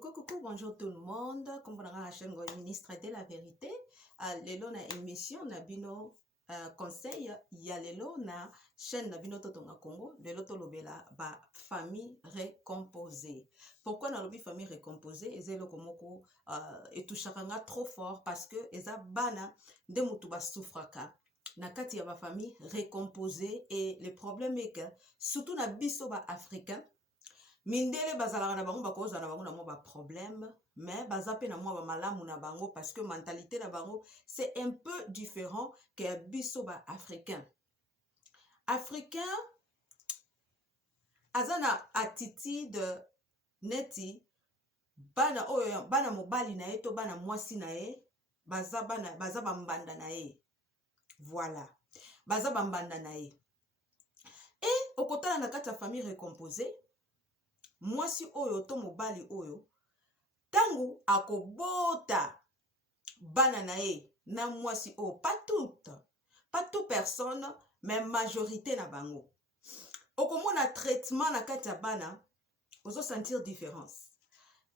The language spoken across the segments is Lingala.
Coucou, bonjour tout le monde. Comme vous la chaîne ministre de la vérité. Lelo na émission na bino conseil ya lelo na chaîne na bino Totonga Congo. Lelo to lobela ba famille récomposée. Pourquoi na lobi famille récomposée? Ezelo komoko etushakanga trop fort parce que eza bana de mutu ba souffraka. Na kati ya ba famille récomposée et le problème est que surtout na biso ba africain mindele bazalaka na bango bakoza na bango na mwa ba problème mais baza pe na mwa ba malamu na bango parce que mentalité na bango c'est un peu différent que biso ba africain azana attitude neti bana oyo bana mobali na ye to bana mwasi na ye baza bambanda na ye, voilà, baza bambanda na ye. Et okotala na kati ya famille récomposée mwasi oyo to mobali oyo tangu akobota bana na ye na mwasi oyo pas toute personne mais majorité na bango okomona traitement na kati ya bana ozo sentir différence.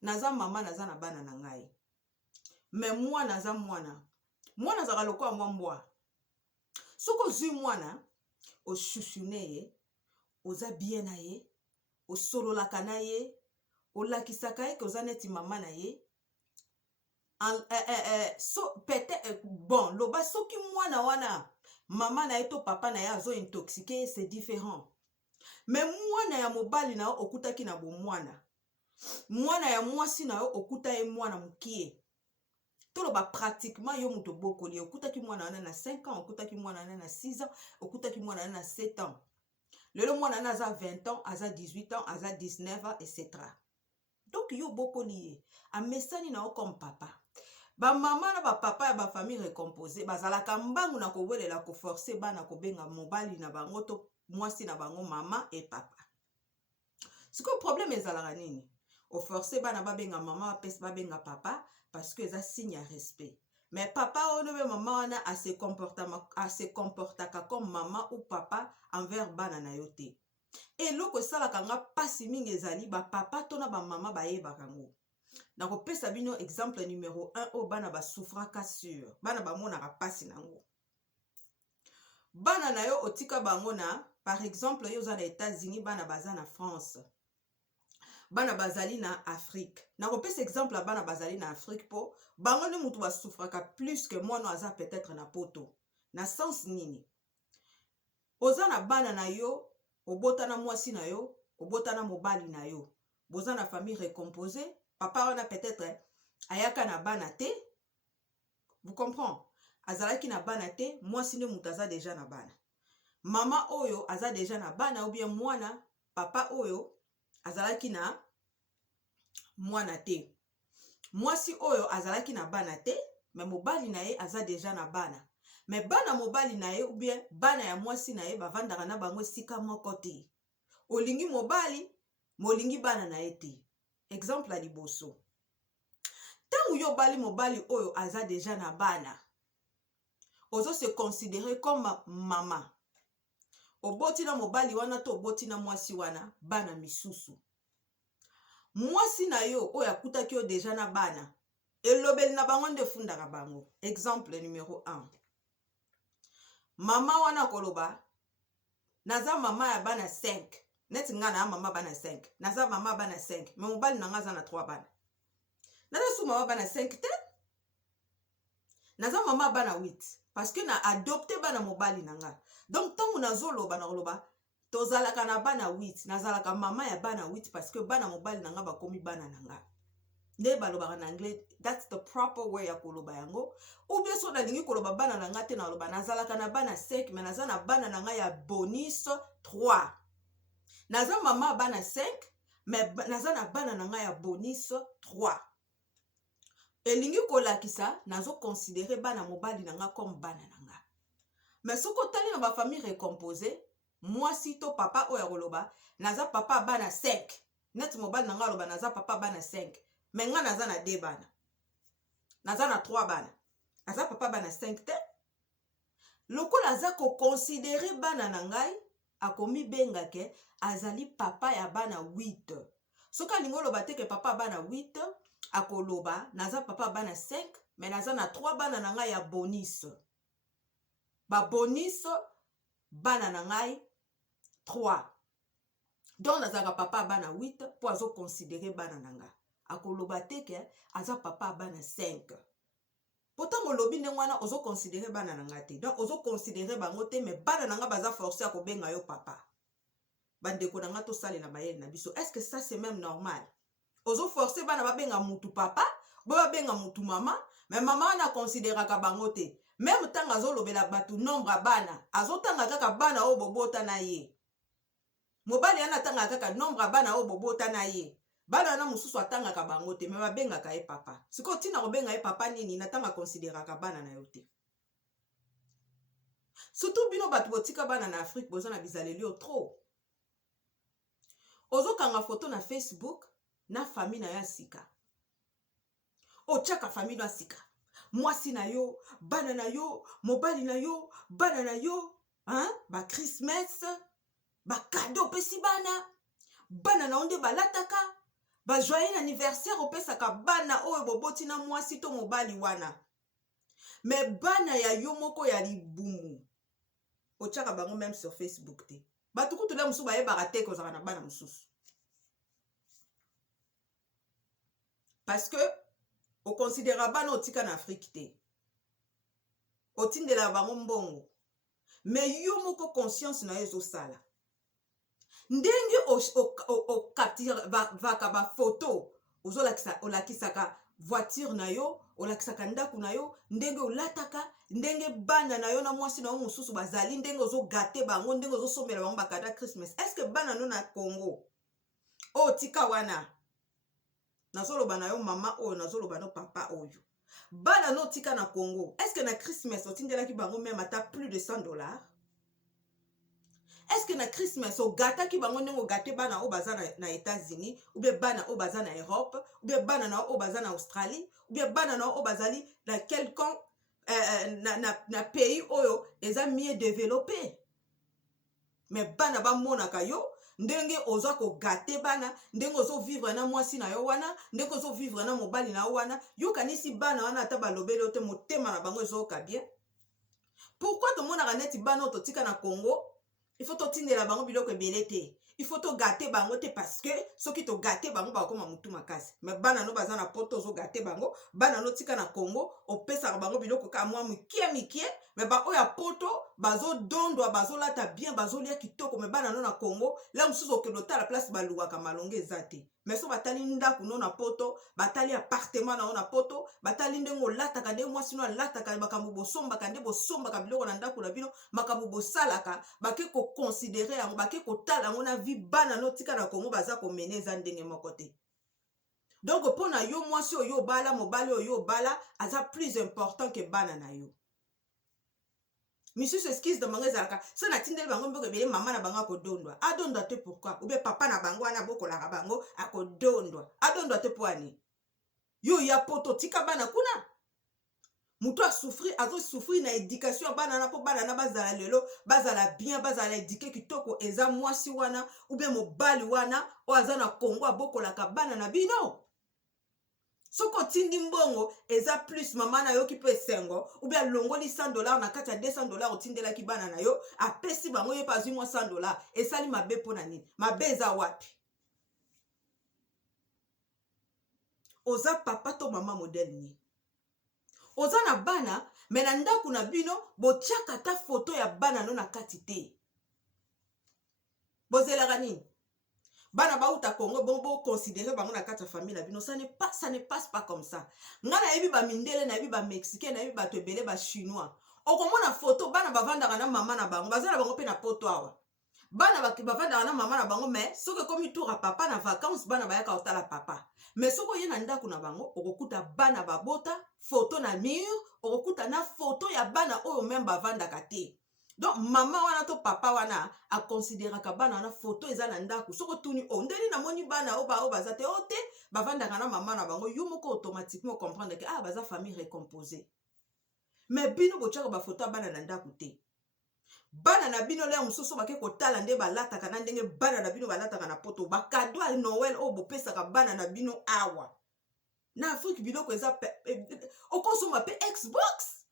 Naza mama naza na bana na ngai mais mwana naza mwana zaka lokola mwa mbwa soko zui mwana oshushune ye oza bien na ye osololaka na ye olakisaka ye koza neti mama na ye bon loba soki mwana wana mama na ye to papa na ye azo intoxiqué c'est différent mais mwana ya mobali na yo okutaki na bomwana mwana ya mwasi na yo okuta ye mwana mokie toloba pratiquement yo muto bokoli okutaki mwana wana na 5 ans okutaki mwana wana na 6 ans okutaki mwana wana na 7 ans lelo mwana wana aza 20 ans aza 18 ans aza 19 ans etc. Donc yo bokoli ye amesani na yo comme papa ba mama na ba papa ya ba famille récomposée bazalaka mbangu na kowelela ko forcer bana kobenga mobali na bango to mwasi na bango mama et papa. Siko problème ezalaka nini o forcer bana babenga mama pes babenga papa parce que eza signe ya respect. Mais papa ono be mama wana a se comportaka comme maman ou papa envers bana na yo te. Et loko salaka nga pasi mingi ezali ba papa to na ba mama bayebaka ngo. Na kopesa bino exemple numéro 1 o bana ba souffraka sur bana ba monaka pasi nango. Bana na yo otika bango na par exemple yo za na États-Unis bana baza na France. Bana bazali na Afrique. Na kopesa exemple la bana bazali na Afrique po bango ni mutu ba souffraka plus que moi no aza peut-être na poto. Na sens nini? Oza na bana na yo obota na mwasi na yo obota na mobali na yo. Boza na famille récomposée, papa wana peut-être ayaka na bana te. Vous comprenez? Azalaki na bana te, mwasi ne mutu aza déjà na bana. Mama oyo aza déjà na bana ou bien mwana, papa oyo azalaki na mwana te. Mwasi oyo azalaki na bana te, mais mobali na ye aza déjà na bana. Mais bana mobali na ye ou bien bana ya mwasi na ye bavandaka na bango sika moko te. Olingi mobali, molingi bana na ye te. Exemple la liboso. Tangu yo bali mobali oyo aza déjà na bana. Ozo se considérer comme maman. Oboti na mobali wana to oboti na mwasi wana bana misusu. Mwasi na yo oyo akutaki yo déjà na bana. Elobeli na bango nde fundaka bango. Exemple numéro 1. Mama wana koloba naza mama ya bana 5. Neti nga na mama bana 5. Naza mama bana 5. Mais mobali na nga za na 3 bana. Naza su mama bana 5 te. Naza mama bana 8. Parce que na adopté bana mobali na nga. Donc tangu nazo loba na loba tozalaka na bana 8. Nazalaka mama ya bana 8 parce que bana mobali na nga bakomi bana na nga. Nde balobaka na anglais, that's the proper way ya koloba yango. Ou bien so na lingi koloba bana na nga te na loba nazalaka na bana 5 mais naza na bana na nga ya bonus 3. Naza mama bana 5 mais naza na bana na nga ya bonus 3. Elingi kolakisa nazo considérer bana mobali na nga comme bana na nga. Mais soko tali na ba famille récomposée, mwasi to papa oyo koloba naza papa bana 5. Net mobali na nga loba naza papa bana 5. Mais nga naza na 2 bana. Naza na 3 bana. Naza papa bana 5 te. Lokola aza ko considérer bana na ngai akomi bengake azali papa ya bana 8. soki alingi oloba te ke papa bana 8 akoloba naza papa bana 5 mais naza na 3 bana na ngai ya bonus babonus bana na ngai 3 donc nazalaka papa bana 8 mpo azoconsidere bana na nga akoloba te ke aza papa bana 5 pourtant olobi ndenge wana ozoconsidere bana na nga te donc ozoconsidere bango te mais bana na nga baza forcé ya kobenga yo papa bandeko na nga tosalela mayele na biso est-ce que ça c'est même normal ozoforce bana babenga mutu papa bo babenga mutu mama mais mama wana considéraka bango te même ntango azolobela bato nombre ya bana azotanga kaka bana oyo bobota na ye mobali yana atangaka kaka nombre ya bana oyo bobota na ye bana wana mosusu atangaka bango te me babengaka ye papa sikoyo ntina kobenga ye papa nini na ntango akonsideraka bana na yo te surtout bino bato botika bana na afrique boza na bizaleli yo trop ozokanga foto na facebook na famille na yo sika otiaka famille na sika mwasi na yo bana na yo mobali na yo bana na yo ba christmas ba cadeau opesi bana na yo nde balataka ba joyeux anniversaire opesaka bana oyo boboti na mwasi to mobali wana me bana ya yo moko ya libumu otiaka bango même sur facebook te bato kutu le mosusu bayebaka te kozala na bana mosusu parce que okonsidera bana otika na afrique te otindela bango mbongo me yo moko conscience na yo ezosala ndenge okaptivaka bafoto olakisaka voiture na yo olakisaka ndako na yo ndenge olataka ndenge bana na yo na mwasi na yo mosusu bazali ndenge ozogate bango ndenge ozosomela bango bakada christmas est ce que bana no na congo oyo tika wana nazoloba na yo mama oyo nazoloba no papa oyo bana no tika na congo est ce que na christmas otindelaki bango même ata plus de $100 est ce que na christmas ogataki bango ndenge ogate bana oyo baza na états-unis ou bien bana oyo baza na europe ou bien bana na oyo baza na australie ou bien bana na oyo bazali na quelconque na pays oyo eza mieux développé mais bana bamonaka yo ndenge oza kogate bana ndenge ozovivre na mwasi na yo wana ndenge ozovivre na mobali na yo wana yokanisi bana wana ata balobeli yo te motema na bango ezoyoka bien pourquoi tomonaka neti bana oyo totika na congo il faut totindela bango biloko ebele te il faut togate bango te parce que soki togate bango bakoma mutu makasi mais bana no baza na poto ozogate bango bana no tika na congo opesaka bango biloko ka mwa mikie mais baoyo ya poto bazodondwa bazolata bien bazolia kitoko mais bana no na congo la mosusu okende otala place balukaka malonge eza te mais so batali ndako no na poto batali appartement na yo na poto batali ndenge olataka ndenge mwasi no alataka makambo bosombaka nde bosombaka biloko na ndako na bino makambo bosalaka bake koconsidere yango bake kotala yango na vi bana no tika na congo baza komene eza ndenge moko te donc mpo na yo mwasi oyo obala mobali oyo obala aza plus important ke bana na yo misusu excuse de bango ezalaka so natindeli bango mboko ebele mama na bango akodondwa adondwa te pourquoi ou bien papa na bango wana abokolaka bango akodondwa adondwa te po ani yo ya poto tika bana kuna mutu azosouffrir na éducation ya bana na mpo bana na bazala lelo bazala bien bazala éduke kitoko eza mwasi wana ou bien mobali wana oyo aza na congo abokolaka bana na bino soki otindi mbongo eza plus mama na yo ki mpe esengo ou bien alongoli $100 na kati ya $200 otindelaki bana na yo apesi bango ye mpe azwi mwa $100 esali mabe mpo na nini mabe eza wapi oza papa to mama modele nini oza na bana me na ndako na bino botiaka ata foto ya bana no na kati te bozelaka nini bana bauta Congo bon considérer bango na kati ya famille na bino ça ne passe pas comme ça nga na yebi ba mindele na yebi ba mexicain na yebi ba tebele ba chinois okomona photo bana bavandaka na mama na bango bazala bango pe na poto awa bana bavandaka na mama na bango mais soki komi tour à papa na vacances bana bayaka otala papa mais soki oye na ndako na bango okokuta bana babota photo na mur okokuta na photo ya bana oyo même bavandaka te donc mama wana to papa wana akonsideraka bana wana photo eza na ndako soko tuni ndeni namoni bana oyo baza te o te bavandaka na mama na bango yo moko automatiquement comprendre que baza famille récomposée mais bino botiaka bafoto ya bana na ndako te bana na bino le mususu bake kotala nde balataka na ndenge bana na bino balataka na poto bakado ya Noël oyo bopesaka bana na bino awa na Afrique biloko eza okosomba pe Xbox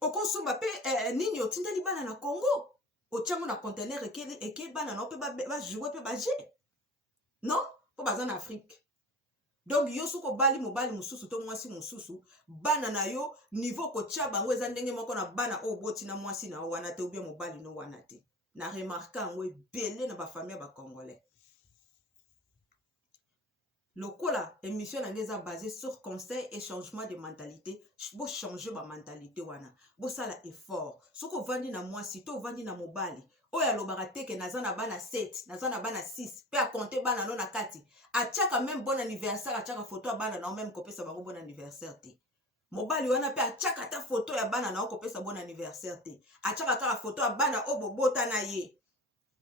okosomba pe nini otindeli bana na Congo otiango na conteneur eke bana na pe bajoue pe baje non po baza na Afrique. Donc yo soko bali mobali mususu to mwasi mususu bana na yo niveau kotia bango eza ndenge moko na bana o boti na mwasi na wana te ou bien mobali no wana te na remarquer ngo ebele na ba famille ba congolais. Lokola émission na ngeza basée sur conseil et changement de mentalité, bo changer ba mentalité wana. Bo sala effort. Soko vandi na mwasi to vandi na mobali. Oya lobaka teke naza na bana 7, naza na bana 6, pe a compter bana no na kati. Atiaka même bon anniversaire, atiaka photo ya bana na même kopesa bango bon anniversaire te. Mobali wana pe atiaka ta photo ya bana na kopesa bon anniversaire te. Atiaka ta photo ya bana o bobota na ye.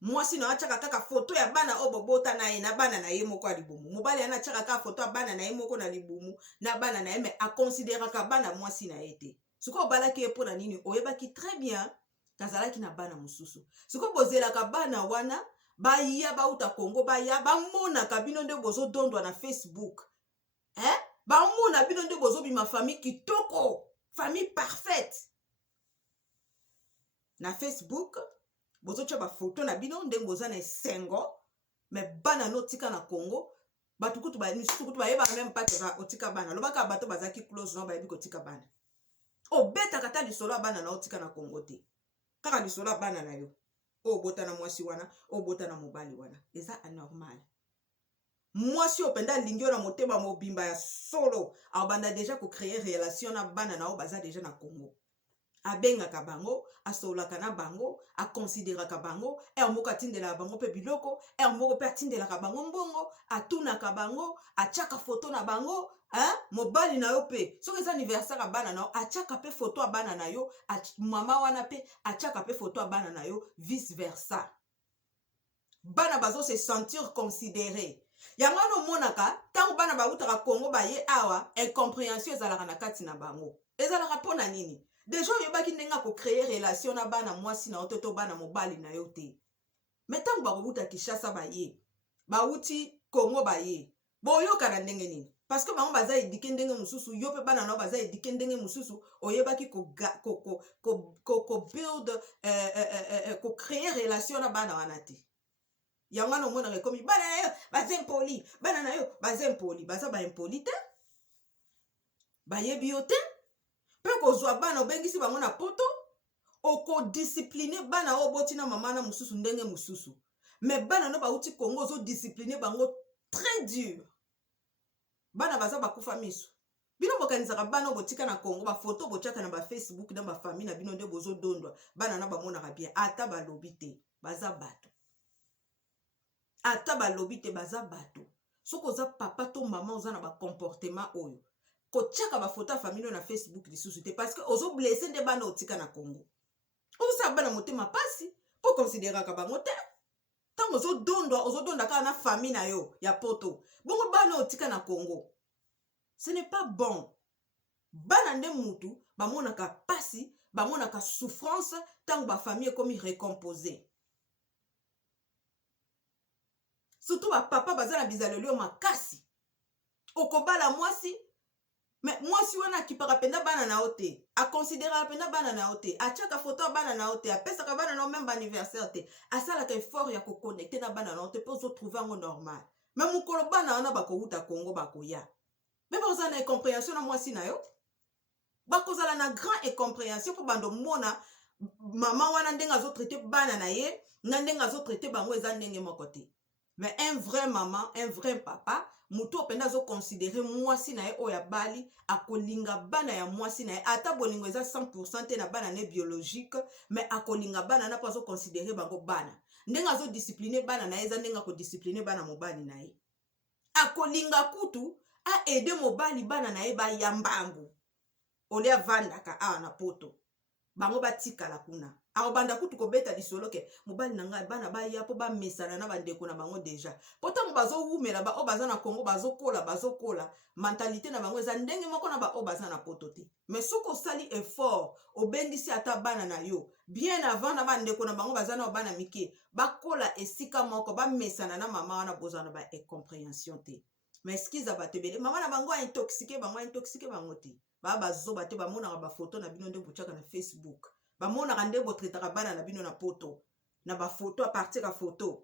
Mwasi na atiaka kaka photo ya bana o bobota na ye na bana na ye moko alibumu. Mobali ana atiaka kaka photo ya bana na ye moko na libumu na bana na ye mais a considérer ka bana mwasi na ye te. Siko balaki e pona nini oyebaki très bien kazalaki na bana mususu. Siko bozelaka bana wana baya bauta Congo baya bamona kabino nde bozo dondwa na Facebook. Bamona bino nde bozo bima famille kitoko, famille parfaite. Na Facebook bozo tia ba photo na bino nde boza na esengo mais bana no tika na Congo batukutu ba misusu kutu ba yeba même pas que ba otika bana. Lobaka bato bazaki close no ba yebi kotika bana. Obeta kata lisolo bana na otika na Congo te. Kaka lisolo bana na yo. O bota na mwasi wana, o bota na mobali wana. Eza anormal. Mwasi openda lingio na motema mobimba ya solo. Abanda déjà ko créer relation na bana na o baza déjà na Congo. Abengaka bango, asolaka na bango, a considéraka bango, moko atindela bango pe biloko, moko pe atindelaka bango mbongo, atunaka bango, atiaka photo na bango, mobali na yo pe. Soki eza anniversaire ya bana na yo, atiaka pe photo ya bana na yo, mama wana pe atiaka pe photo ya bana na yo, vice versa. Bana bazo se sentir considéré. Yango no monaka, tango bana bautaka Congo baye awa, incompréhension ezalaka na kati na bango. Ezalaka pona nini? Déjà yobaki ndenga ko créer relation na bana mwasi na ototo bana mobali na yo te. Mais tango bakobuta Kinshasa baye, bauti Congo baye. Boyoka na ndenge nini? Parce que bango baza éduqué ndenge mususu, yo pe bana no baza éduqué ndenge mususu, oyebaki ko build ko créer relation na bana wana te. Yango no mona rekomi bana na yo baza impoli, bana na yo baza impoli, baza ba impoli te. Bayebi yo te. Pe kozwa bana obengisi bango na poto oko discipliner bana o boti na mama na mususu ndenge mususu mais bana no bauti Congo zo discipliner bango très dur bana baza bakufa miso bino bokanisaka bana botika na Congo ba photo botiaka na ba Facebook na ba famille na bino nde bozo dondwa bana na bamonaka bien ata balobi te baza bato ata balobi te baza bato soko za papa to mama oza na ba comportement oyo kotiaka ba photo ya famille na Facebook lisusu te parce que ozo blesser nde bana otika na Congo. Ozo bana motema pasi po considérer ka bango te. Tango ozo donda ka na famille na yo ya poto. Bongo bana otika na Congo. Ce n'est pas bon. Bana nde mutu bamonaka pasi, bamonaka souffrance tango ba famille komi récomposé. Surtout ba papa baza na bizalelo makasi. Okobala mwasi mais mwasi wana kipaka penda bana na ote a considérer penda bana na ote a chaka photo bana na ote a pesa ka bana na même anniversaire te a sala ka effort ya ko connecter na bana na ote pour se trouver en normal mais mukolo bana wana bako uta Congo bako ya mais ba ozana incompréhension na mwasi na yo bako zala na grand incompréhension pour bando mona mama wana ndenga zo traiter bana na ye na ndenga zo traiter bango eza ndenge moko te mais un vrai maman un vrai papa mutu openda zo considérer mwasi na ye oya bali akolinga bana ya mwasi na ye ata bolingo eza 100% te na bana ne biologique mais akolinga bana na pa zo considérer bango bana ndenga zo discipliner bana na ye eza ndenga ko discipliner bana mobali na ye akolinga kutu a aider mobali bana na ye ba yambangu olia vandaka a na poto bango batikala kuna akobanda kutu kobeta lisolo ke mobali na ngai bana baya po bamesana na bandeko na bango deja po ntango bazowumela baoyo baza na kongo bazokola mentalité na bango eza ndenge moko na baoyo baza na poto te mais soki osali effort obendisi ata bana na yo bien avant na bandeko na bango baza na bana mike bakola esika moko bamesana na mama wana bozala na baincompréhension te mais eskiza bato ebele mama na bango aintoxike bango te baa bazoba te bamonaka bafoto na bino nde botiaka na Facebook bamonaka nde botretaka bana na bino na poto na bafoto a partir ya foto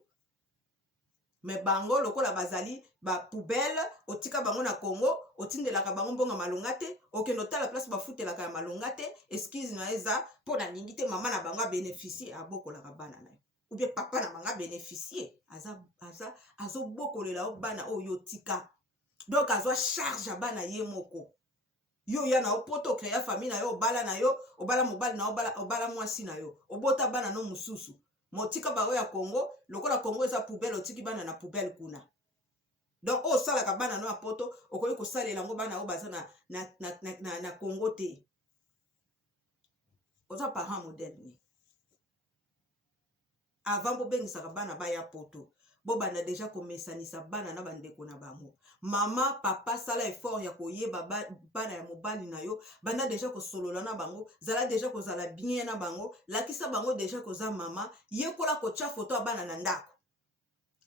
me bango lokola bazali bapoubele otika bango na Congo otindelaka bango mbonga malonga te okende otala place bafutelaka ya malonga te excuse na eza mpo na ningi te mama na bango abénéficie abokolaka bana na yo ou bien papa na bango abénéficie azobokolela o bana oyo tika donc azwa charge ya bana ye moko yo ya na opoto okrea famille na yo obala na yo obala mobali na obala mwasi na yo obota bana no mosusu motika bango ya Congo lokola Congo eza poubelle otiki bana na poubelle kuna donc oyo osalaka bana no ya poto okoki kosalela yango bana oyo baza na Congo te oza parent moderne avant bobengisaka bana baya poto bobanda deja komesanisa bana na bandeko na bango mama papa sala effort ya koyeba bana ya mobali na yo banda deja kosolola na bango zala deja kozala bien na bango lakisa bango deja koza mama yekola kotia foto ya bana na ndako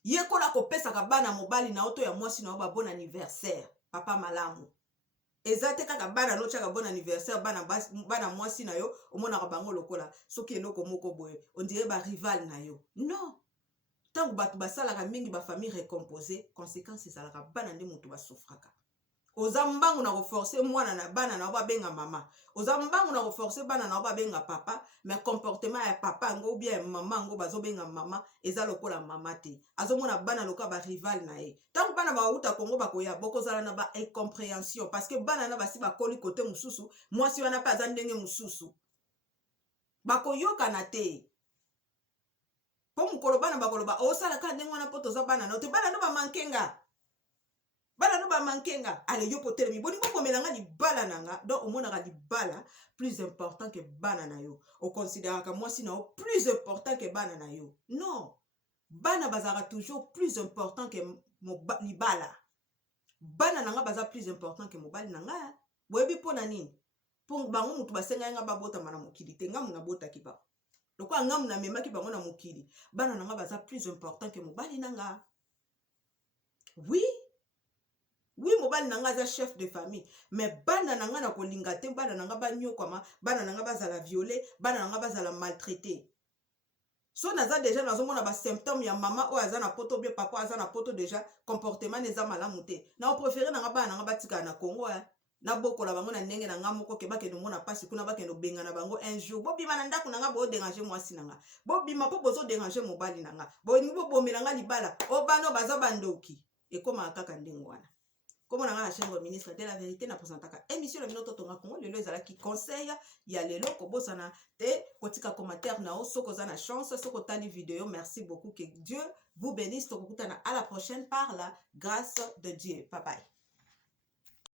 yekola kopesaka bana mobali na yo to ya mwasi na yo ba bon anniversaire papa malamu eza te kaka bana notiaka bon anniversaire bana mwasi na yo omonaka bango lokola soki eloko moko boye ondire barival na yo non ntango bato basalaka mingi bafamille récomposé conséquence ezalaka bana nde moto basofraka oza mbangu na koforce mwana na bana na yo babenga mama oza mbangu na koforce bana na yo babenga papa mais comportement ya papa yango ou bien ya mama yango bazobenga mama eza lokola mama te azomona bana lokola barival na ye ntango bana bauta kongo bakoya bokozala na baincompréhension parce que bana na basi bakoli kote mosusu mwasi wana mpe aza ndenge mosusu bakoyokana te po mokolo bana bakoloba osala kaka ndenge wana mpo toza bana na te bana no bamankenga ale yo potelemi bolingo komelanga libala na nga donc omonaka libala plus important que bana na yo okonsideraka mwasi na yo plus important que bana na yo non bana bazalaka toujours plus important que libala bana na nga baza plus important que mobali na nga boyebi mpo na nini mpo bango motu basengai nga babotama na mokili te ngamu nabotaki bango lokola ngamu namemaki bango na mokili bana na nga baza plus important que mobali na nga oui mobali na nga aza chef de famille mais bana na nga na kolinga te bana na nga banyokwama bana na nga bazala violé bana na nga bazala maltraité so naza deja nazomona basymptôme ya mama oyo aza na poto bie papa aza na poto deja comportement eza malamu te na opréféré na nga bana na nga batikala na Congo nabokola bango na ndenge na nga moko ke bakende omona mpasi kuna bakende obengana bango un jour bobima na ndako na nga boderange mwasi na nga bobima mpo bozoderange mobali na nga bolingi bobomela nga libala obano baza bandoki ekomaka kaka ndenge wana komona nga na chaîne ministre de la vérité na présentaka émission na bino totonga Congo lelo ezalaki conseil ya lelo kobosana te kotika commentaire na o soko za na chance soko tali vidéo merci beaucoup que Dieu vous bénisse tokokutana à la prochaine par la grâce de Dieu bye bye.